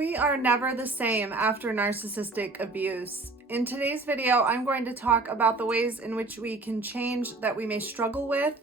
We are never the same after narcissistic abuse. In today's video, I'm going to talk about the ways in which we can change that we may struggle with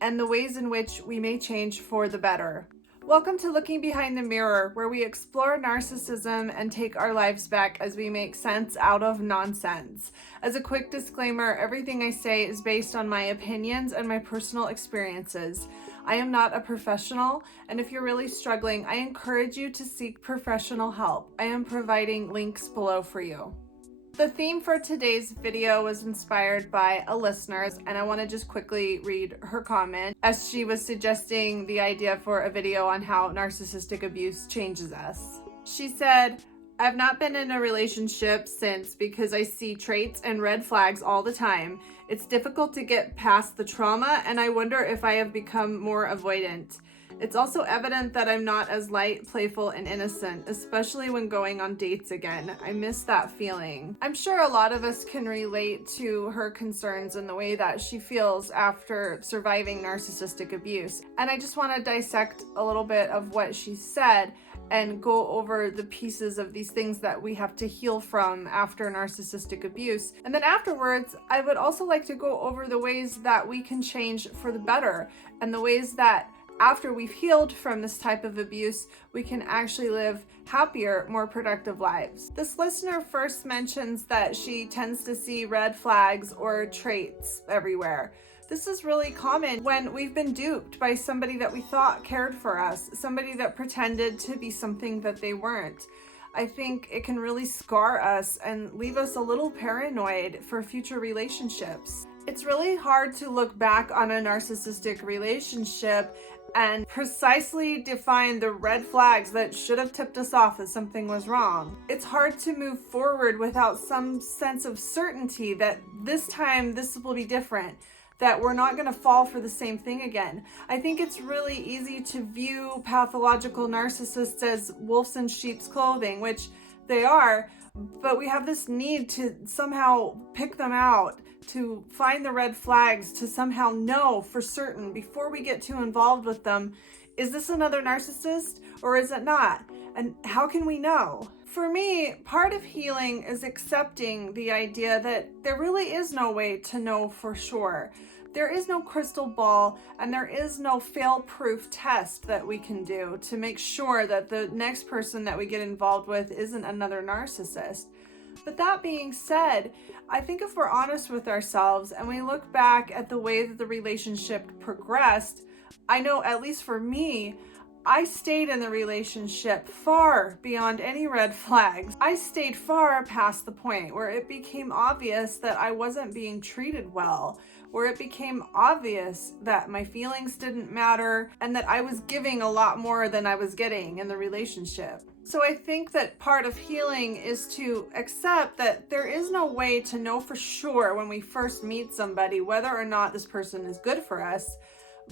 and the ways in which we may change for the better. Welcome to Looking Behind the Mirror, where we explore narcissism and take our lives back as we make sense out of nonsense. As a quick disclaimer, everything I say is based on my opinions and my personal experiences. I am not a professional, and if you're really struggling, I encourage you to seek professional help. I am providing links below for you. The theme for today's video was inspired by a listener, and I want to just quickly read her comment as she was suggesting the idea for a video on how narcissistic abuse changes us. She said, "I've not been in a relationship since because I see traits and red flags all the time. It's difficult to get past the trauma, and I wonder if I have become more avoidant. It's also evident that I'm not as light, playful, and innocent, especially when going on dates again. I miss that feeling." I'm sure a lot of us can relate to her concerns and the way that she feels after surviving narcissistic abuse. And I just want to dissect a little bit of what she said and go over the pieces of these things that we have to heal from after narcissistic abuse. And then afterwards, I would also like to go over the ways that we can change for the better and the ways that after we've healed from this type of abuse, we can actually live happier, more productive lives. This listener first mentions that she tends to see red flags or traits everywhere. This is really common when we've been duped by somebody that we thought cared for us, somebody that pretended to be something that they weren't. I think it can really scar us and leave us a little paranoid for future relationships. It's really hard to look back on a narcissistic relationship and precisely define the red flags that should have tipped us off that something was wrong. It's hard to move forward without some sense of certainty that this time this will be different, that we're not going to fall for the same thing again. I think it's really easy to view pathological narcissists as wolves in sheep's clothing, which they are, but we have this need to somehow pick them out, to find the red flags, to somehow know for certain before we get too involved with them, is this another narcissist or is it not? And how can we know? For me, part of healing is accepting the idea that there really is no way to know for sure. There is no crystal ball and there is no fail-proof test that we can do to make sure that the next person that we get involved with isn't another narcissist. But that being said, I think if we're honest with ourselves and we look back at the way that the relationship progressed, I know, at least for me, I stayed in the relationship far beyond any red flags. I stayed far past the point where it became obvious that I wasn't being treated well, where it became obvious that my feelings didn't matter and that I was giving a lot more than I was getting in the relationship. So I think that part of healing is to accept that there is no way to know for sure when we first meet somebody whether or not this person is good for us,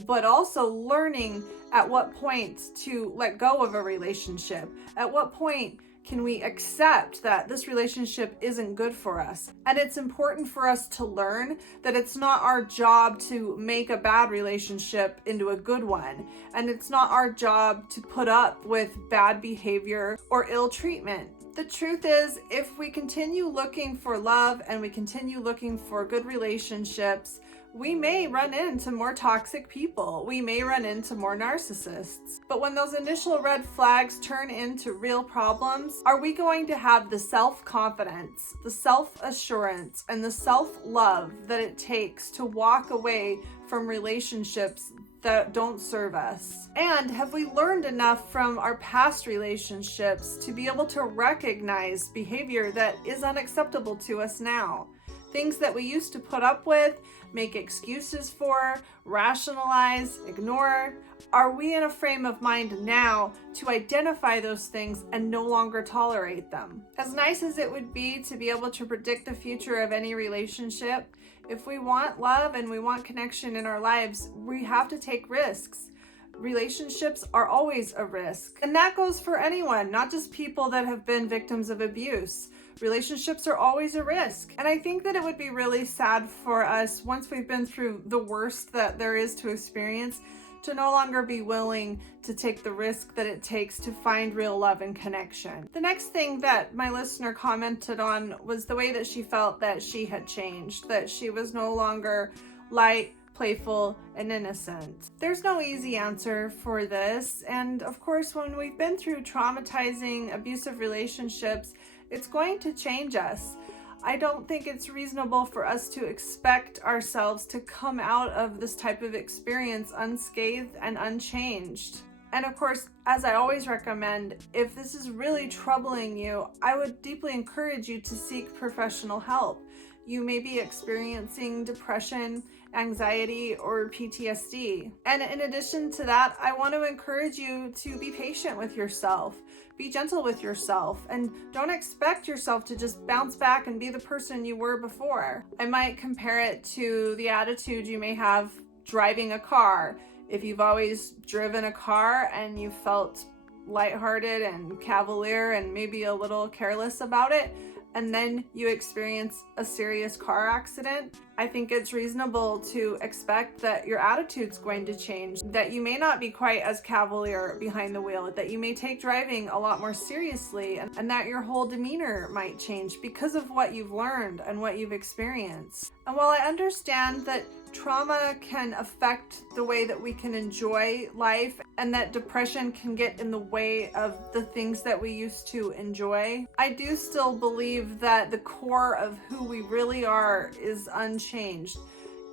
but also learning at what point to let go of a relationship. At what point can we accept that this relationship isn't good for us? And it's important for us to learn that it's not our job to make a bad relationship into a good one. And it's not our job to put up with bad behavior or ill treatment. The truth is, if we continue looking for love and we continue looking for good relationships, we may run into more toxic people. We may run into more narcissists. But when those initial red flags turn into real problems, are we going to have the self-confidence, the self-assurance, and the self-love that it takes to walk away from relationships that don't serve us? And have we learned enough from our past relationships to be able to recognize behavior that is unacceptable to us now? Things that we used to put up with, make excuses for, rationalize, ignore. Are we in a frame of mind now to identify those things and no longer tolerate them? As nice as it would be to be able to predict the future of any relationship, if we want love and we want connection in our lives, we have to take risks. Relationships are always a risk. And that goes for anyone, not just people that have been victims of abuse. Relationships are always a risk. And I think that it would be really sad for us, once we've been through the worst that there is to experience, to no longer be willing to take the risk that it takes to find real love and connection. The next thing that my listener commented on was the way that she felt that she had changed, that she was no longer light, playful, and innocent. There's no easy answer for this, and of course, when we've been through traumatizing, abusive relationships, it's going to change us. I don't think it's reasonable for us to expect ourselves to come out of this type of experience unscathed and unchanged. And of course, as I always recommend, if this is really troubling you, I would deeply encourage you to seek professional help. You may be experiencing depression, anxiety, or PTSD. And in addition to that, I want to encourage you to be patient with yourself. Be gentle with yourself, and don't expect yourself to just bounce back and be the person you were before. I might compare it to the attitude you may have driving a car. If you've always driven a car and you felt lighthearted and cavalier and maybe a little careless about it, and then you experience a serious car accident, I think it's reasonable to expect that your attitude's going to change, that you may not be quite as cavalier behind the wheel, that you may take driving a lot more seriously, and that your whole demeanor might change because of what you've learned and what you've experienced. And while I understand that trauma can affect the way that we can enjoy life and that depression can get in the way of the things that we used to enjoy, I do still believe that the core of who we really are is unchanged.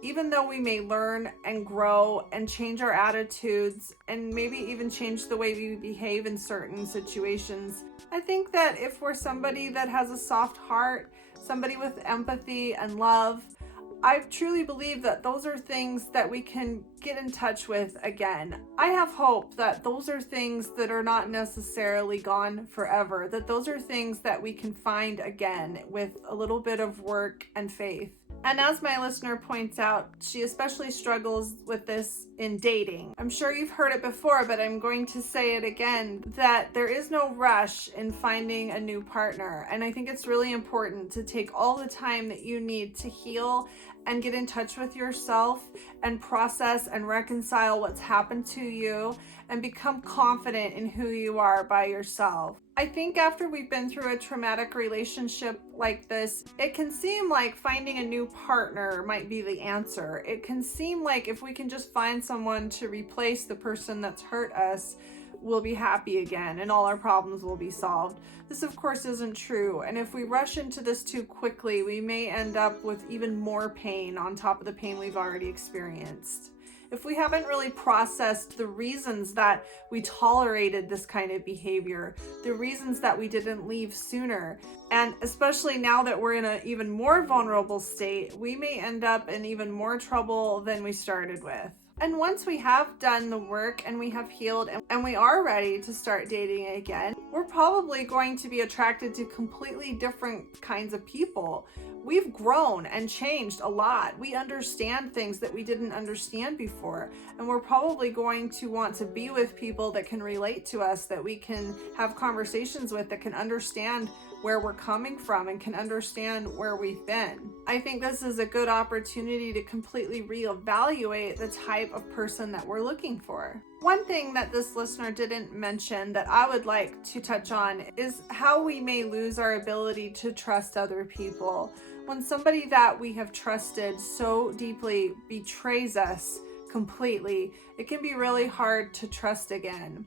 Even though we may learn and grow and change our attitudes and maybe even change the way we behave in certain situations, I think that if we're somebody that has a soft heart, somebody with empathy and love, I truly believe that those are things that we can get in touch with again. I have hope that those are things that are not necessarily gone forever, that those are things that we can find again with a little bit of work and faith. And as my listener points out, she especially struggles with this in dating. I'm sure you've heard it before, but I'm going to say it again, that there is no rush in finding a new partner. And I think it's really important to take all the time that you need to heal and get in touch with yourself and process and reconcile what's happened to you and become confident in who you are by yourself. I think after we've been through a traumatic relationship like this, it can seem like finding a new partner might be the answer. It can seem like if we can just find someone to replace the person that's hurt us, we'll be happy again and all our problems will be solved. This, of course, isn't true. And if we rush into this too quickly, we may end up with even more pain on top of the pain we've already experienced. If we haven't really processed the reasons that we tolerated this kind of behavior, the reasons that we didn't leave sooner, and especially now that we're in an even more vulnerable state, we may end up in even more trouble than we started with. And once we have done the work and we have healed and we are ready to start dating again, we're probably going to be attracted to completely different kinds of people. We've grown and changed a lot. We understand things that we didn't understand before. And we're probably going to want to be with people that can relate to us, that we can have conversations with, that can understand where we're coming from and can understand where we've been. I think this is a good opportunity to completely reevaluate the type of person that we're looking for. One thing that this listener didn't mention that I would like to touch on is how we may lose our ability to trust other people. When somebody that we have trusted so deeply betrays us completely, it can be really hard to trust again.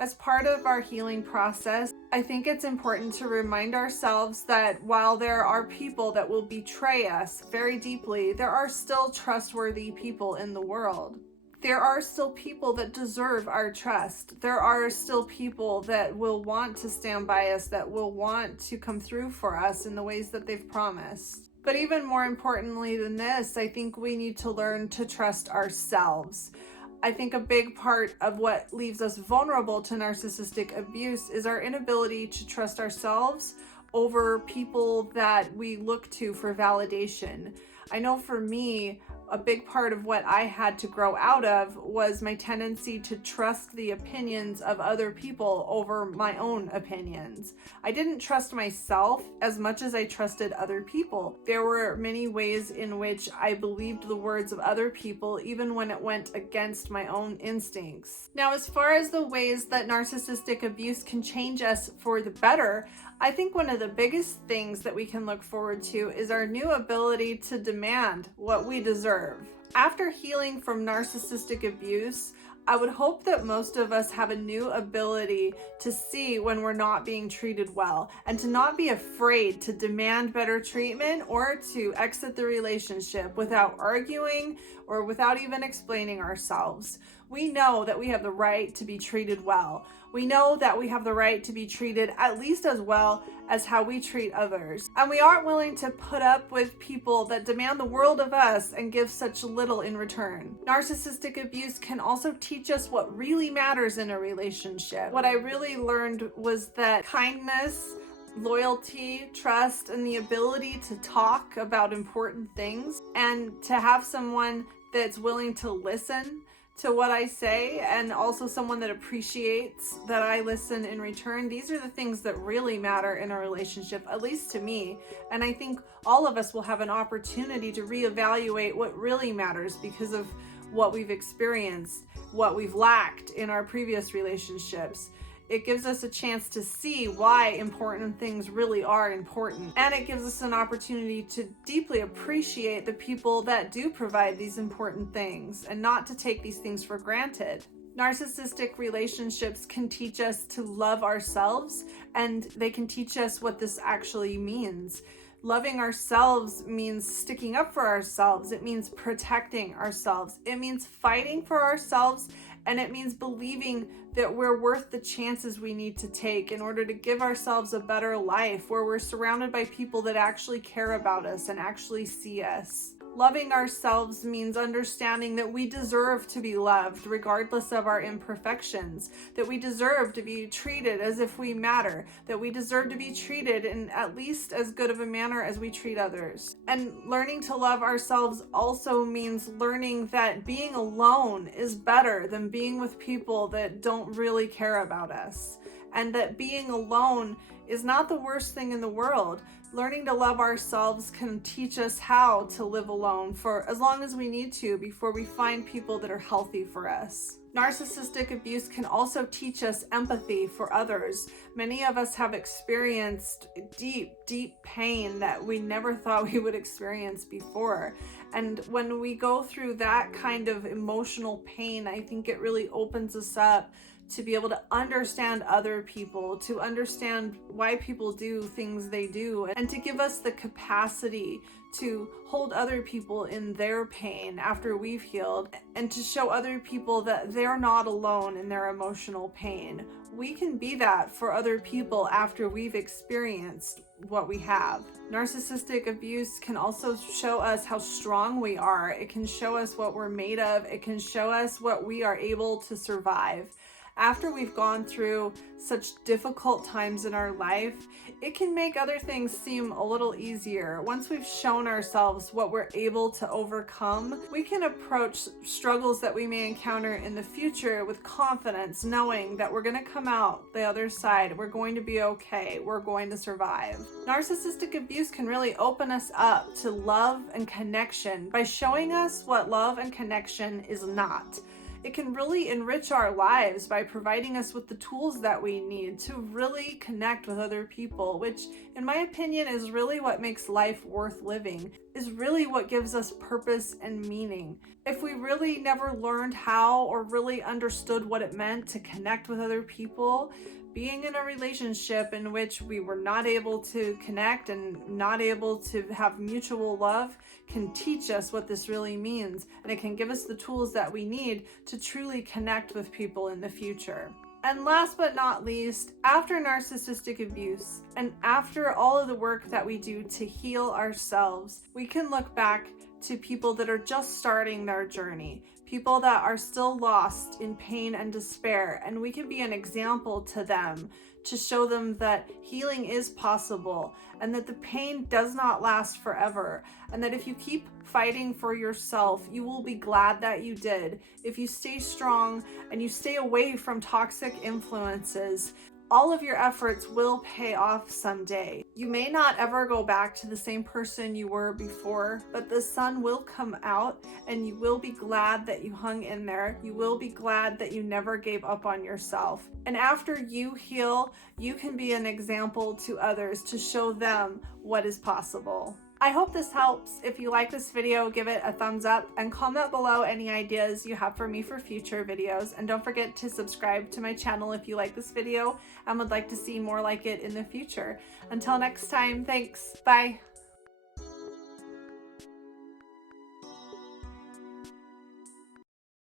As part of our healing process, I think it's important to remind ourselves that while there are people that will betray us very deeply, there are still trustworthy people in the world. There are still people that deserve our trust. There are still people that will want to stand by us, that will want to come through for us in the ways that they've promised. But even more importantly than this, I think we need to learn to trust ourselves. I think a big part of what leaves us vulnerable to narcissistic abuse is our inability to trust ourselves over people that we look to for validation. I know for me, a big part of what I had to grow out of was my tendency to trust the opinions of other people over my own opinions. I didn't trust myself as much as I trusted other people. There were many ways in which I believed the words of other people, even when it went against my own instincts. Now, as far as the ways that narcissistic abuse can change us for the better, I think one of the biggest things that we can look forward to is our new ability to demand what we deserve. After healing from narcissistic abuse, I would hope that most of us have a new ability to see when we're not being treated well and to not be afraid to demand better treatment or to exit the relationship without arguing or without even explaining ourselves. We know that we have the right to be treated well. We know that we have the right to be treated at least as well as how we treat others. And we aren't willing to put up with people that demand the world of us and give such little in return. Narcissistic abuse can also teach us what really matters in a relationship. What I really learned was that kindness, loyalty, trust, and the ability to talk about important things and to have someone that's willing to listen to what I say, and also someone that appreciates that I listen in return. These are the things that really matter in a relationship, at least to me. And I think all of us will have an opportunity to reevaluate what really matters because of what we've experienced, what we've lacked in our previous relationships. It gives us a chance to see why important things really are important. And it gives us an opportunity to deeply appreciate the people that do provide these important things and not to take these things for granted. Narcissistic relationships can teach us to love ourselves, and they can teach us what this actually means. Loving ourselves means sticking up for ourselves. It means protecting ourselves. It means fighting for ourselves, and it means believing that we're worth the chances we need to take in order to give ourselves a better life where we're surrounded by people that actually care about us and actually see us. Loving ourselves means understanding that we deserve to be loved regardless of our imperfections, that we deserve to be treated as if we matter, that we deserve to be treated in at least as good of a manner as we treat others. And learning to love ourselves also means learning that being alone is better than being with people that don't really care about us, and that being alone is not the worst thing in the world. Learning to love ourselves can teach us how to live alone for as long as we need to before we find people that are healthy for us. Narcissistic abuse can also teach us empathy for others. Many of us have experienced deep, deep pain that we never thought we would experience before. And when we go through that kind of emotional pain, I think it really opens us up to be able to understand other people, to understand why people do things they do, and to give us the capacity to hold other people in their pain after we've healed, and to show other people that they're not alone in their emotional pain. We can be that for other people after we've experienced what we have. Narcissistic abuse can also show us how strong we are. It can show us what we're made of. It can show us what we are able to survive. After we've gone through such difficult times in our life, it can make other things seem a little easier. Once we've shown ourselves what we're able to overcome, we can approach struggles that we may encounter in the future with confidence, knowing that we're going to come out the other side. We're going to be okay. We're going to survive. Narcissistic abuse can really open us up to love and connection by showing us what love and connection is not. It can really enrich our lives by providing us with the tools that we need to really connect with other people, which in my opinion is really what makes life worth living, is really what gives us purpose and meaning. If we really never learned how or really understood what it meant to connect with other people, being in a relationship in which we were not able to connect and not able to have mutual love can teach us what this really means, and it can give us the tools that we need to truly connect with people in the future. And last but not least, after narcissistic abuse and after all of the work that we do to heal ourselves, we can look back to people that are just starting their journey, people that are still lost in pain and despair, and we can be an example to them to show them that healing is possible and that the pain does not last forever, and that if you keep fighting for yourself, you will be glad that you did. If you stay strong and you stay away from toxic influences, all of your efforts will pay off someday. You may not ever go back to the same person you were before, but the sun will come out and you will be glad that you hung in there. You will be glad that you never gave up on yourself. And after you heal, you can be an example to others to show them what is possible. I hope this helps. If you like this video, give it a thumbs up and comment below any ideas you have for me for future videos. And don't forget to subscribe to my channel if you like this video and would like to see more like it in the future. Until next time, thanks. Bye.